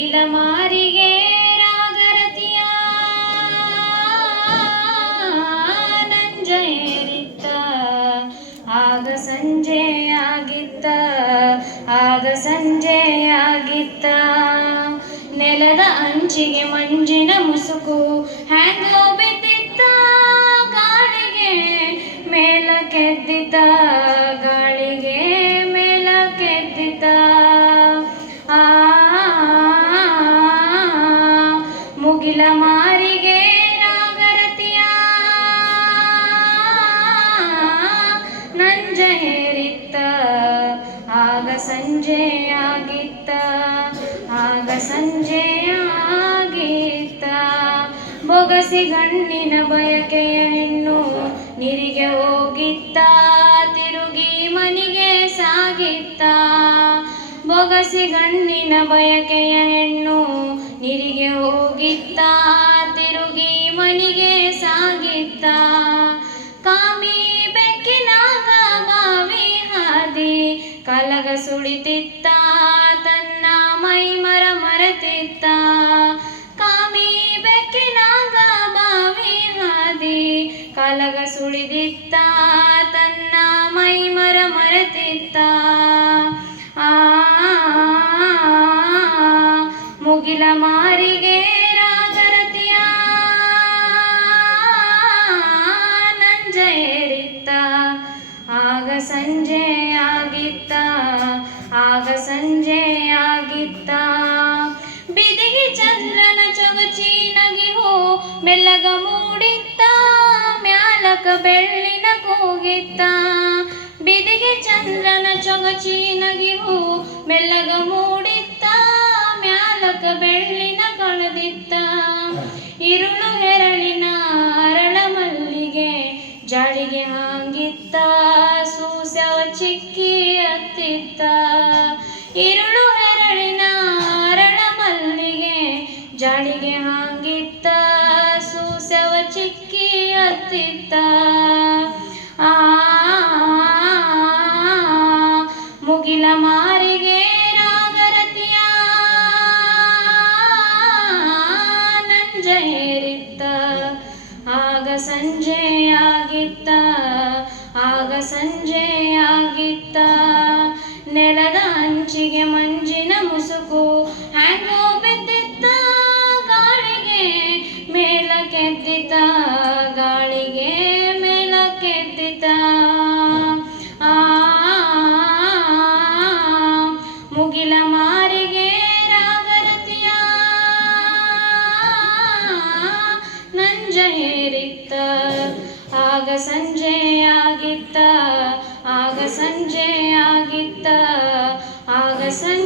ಮಾರಿಗೆ ರಾಗರತಿಯ ನಂಜೇರಿತ್ತ ಆಗ ಸಂಜೆಯಾಗಿತ್ತ ಆಗ ಸಂಜೆಯಾಗಿತ್ತ ನೆಲದ ಅಂಚಿಗೆ ಮಂಜಿನ ಮುಸುಕು ಹೇರಿತ್ತ ಆಗ ಸಂಜೆಯಾಗಿತ್ತ ಆಗ ಸಂಜೆಯಾಗಿತ್ತ. ಬೊಗಸಿ ಗಣ್ಣಿನ ಬಯಕೆಯ ಹೆಣ್ಣು ನಿರಿಗೆ ಹೋಗಿತ್ತ, ತಿರುಗಿ ಮನಿಗೆ ಸಾಗಿತ್ತ. ಬೊಗಸಿ ಗಣ್ಣಿನ ಬಯಕೆಯ ಹೆಣ್ಣು ನಿರಿಗೆ ಹೋಗಿತ್ತ, ತಿರುಗಿ ಮನಿಗೆ ಸಾಗಿತ್ತ. ಕಲಗ ಸುಳಿತಿತ್ತ ತನ್ನ ಮೈ ಮರ ಮರೆತಿತ್ತ ಕಾಮಿ ಬೆಕ್ಕಿನಾಗ ಬಾವಿ ಹಾದಿ ಕಲಗ ಸುಳಿದಿತ್ತ ತನ್ನ ಮೈ ಮರ ಮರೆತಿತ್ತ ಆ ಮುಗಿಲ ಮಾರಿಗೆ ರಾಗರತಿಯ ನಂಜ ಆಗ ಸಂಜೆಯಾಗಿತ್ತ ಮ್ಯಾಲಕ ಬೆಳ್ಳಿನ ಕೂಗಿತ್ತ. ಬಿದಿಗೆ ಚಂದ್ರನ ಚೊಗಚಿ ನಗಿಹೋ ಮೆಲ್ಲಗ ಮೂಡಿತ್ತ. ಮ್ಯಾಲಕ ಬೆಳ್ಳಿನ ಕಳೆದಿತ್ತ. ಇರುಳು ಹೆರಳಿನ ಅರಳ ಮಲ್ಲಿಗೆ ಜಾಳಿಗೆ ಹಾಂಗಿತ್ತ. ಸೂಸ್ಯವ ಚಿಕ್ಕಿ ಹತ್ತಿತ್ತ ಇರುಳು ಜಾಳಿಗೆ ಹಾಂಗಿತ್ತ ಸೂಸವ ಚಿಕ್ಕಿ ಅತ್ತಿತ್ತ ಆ ಮುಗಿಲ ಮಾರಿಗೆ ನಾಗರತಿಯ ನಂಜ ಹೇರಿತ್ತ. ಆಗ ಸಂಜೆಯಾಗಿತ್ತ ಆಗ ಸಂಜೆಯಾಗಿತ್ತ ನೆಲದ ಅಂಚಿಗೆ ಮೇಲಕ್ಕೆದ್ದಿತ ಗಾಳಿಗೆ ಮೇಲಕ್ಕೆದ್ದಿತ ಆ ಮುಗಿಲ ಮಾರಿಗೆ ರಾಗರತಿಯ ನಂಜ ಹೇರಿತ್ತ ಆಗ ಸಂಜೆಯಾಗಿತ್ತ ಆಗ ಸಂಜೆಯಾಗಿತ್ತ ಆಗ ಸಂಜೆ